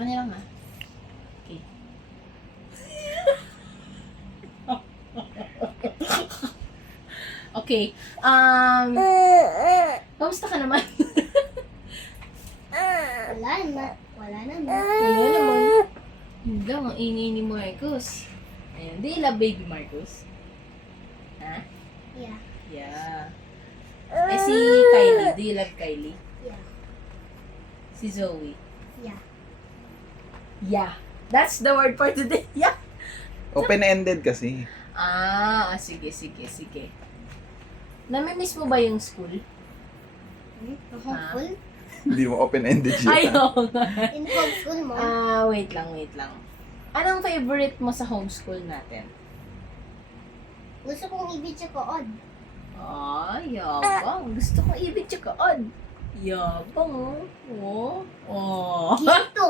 Sa kanila nga. Okay. Okay. Kamusta ka naman? Wala naman. Wala naman. Hindi ang ingay ni Marcos. Ayan. Do you love baby Marcos? Ha? Yeah. Yeah. Eh, si Kylie. Do you love Kylie? Yeah. Si Zoe? Yeah. Yeah. That's the word for today. Yeah. Open-ended kasi. Sige. Namimiss mo ba yung school? Hopeful? Hindi mo open-ended siya. Ay, oo nga. In homeschool mo? Wait lang. Anong favorite mo sa homeschool natin? Gusto kong i-video ko on. Yabang. Gusto ko i-video ka on. Yabang, oh. Ginto!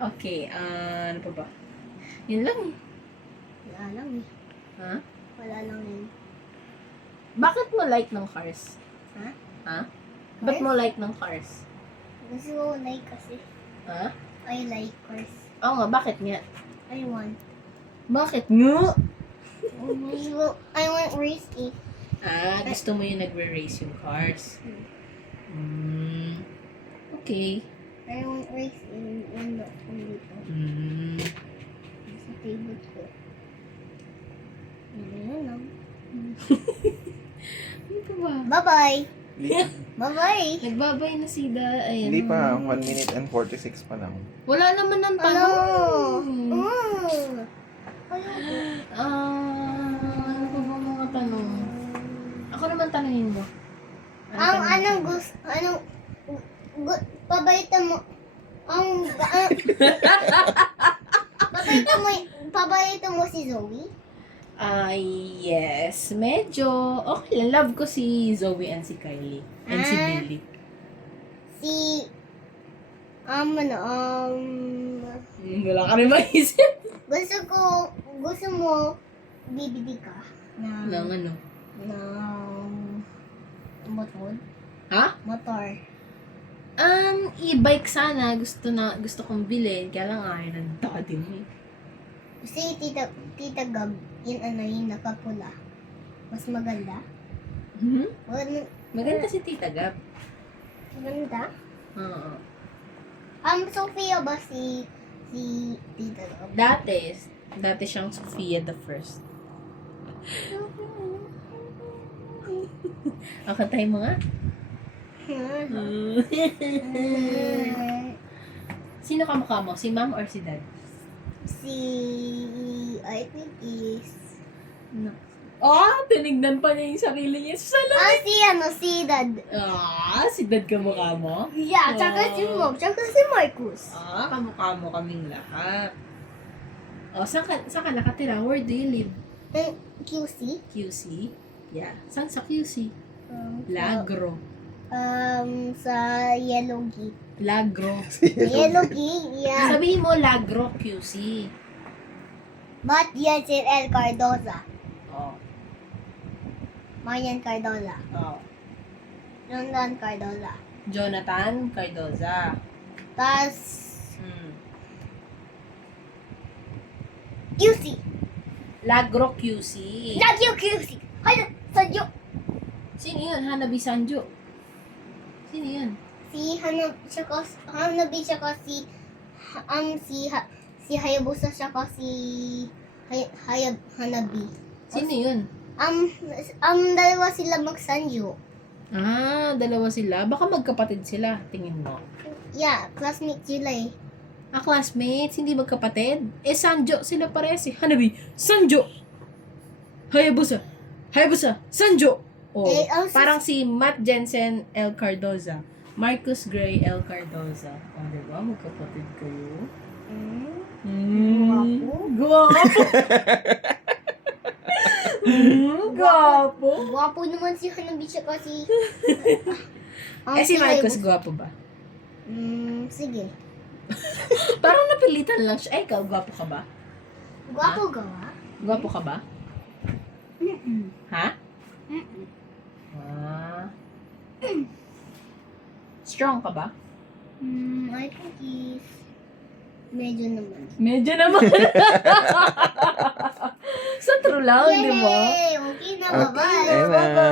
Okay, ano pa ba? Yun lang eh. Wala lang eh. Ha? Wala lang yun. Bakit mo like ng cars? Ha? Ba't mo like ng cars? Gusto ko like kasi. Ha? I like cars. Oo nga, bakit nga? I want. Bakit nga? I want race it. Gusto mo yung nagre-race yung cars. Okay. I want race in the dito. Sa favorite ko. Yun lang. Ano pa ba? Bye-bye! Hindi, Bye-bye! Nagbabay na si Da. Ayan. hindi pa. 1 minute and 46 pa lang. Wala naman ng Hello! tanong. Ano pa ba mga tanong? Ako naman tanongin mo. Pabayta mo, pabayta mo si Zoe? Yes. Medyo, okay lang. Love ko si Zoe and si Kylie. And si Billy. Wala ka rin maisip. Gusto mo, bibili ka Ng ano? ng motor? Ha? Motor. E-bike sana. Gusto kong bilhin. Kaya lang ayaw ng daddy mo eh. Si Tita Gab, yung nakapula. Mas maganda? Maganda si Tita Gab. Maganda? Oo. Sophia ba si Tita Gab? Dati siyang Sophia the First. Tayo mo nga. Sino kamukha mo? Si mom or si dad? I think is... No. Tinignan pa niya yung sarili niya sa si Dad. si dad kamukha mo? Yeah, tsaka si Mom, tsaka si Marcus. Kamukha mo kaming lahat. Saan ka nakatira? Where do you live? QC? QC? Yeah. Saan sa QC? Lagro. Sa Yellow Gate. Lagro. Yellow Gate, yeah. Sabihin mo Lagro QC. Matt Jensen L. Cardoza. Oh. Marian Cardoza. Oh. London Cardoza. Jonathan Cardoza. Tas... QC. Lagro QC. Lagyo QC. Hay, Sanjo. Sino yun? Hanabi Sanjo. Sino yun? Si Hanabi siya kasi si Hayabusa siya kasi Hanabi. Sino yun? Dalawa sila mag-Sanjo. Dalawa sila. Baka magkapatid sila. Tingin mo. Yeah, classmate sila eh. Classmates, hindi magkapatid. Sanjo sila parehas eh. Hanabi, Sanjo! Hayabusa, Sanjo! Parang si Matt Jensen L. Cardoza. Marcus Gray L. Cardoza. Diba? Magkapatid kayo. Guwapo! Guwapo! Guwapo naman si Hanabi siya kasi... Si Marcus guwapo ba? Sige. Parang napilitan lang siya. Ikaw, guwapo ka ba? Guwapo gawa? Guwapo ka ba? Ha? Strong ka ba? I think he's medyo naman. Medyo naman. Sa true lang, di ba? Yay! Okay na, bye-bye. Okay na.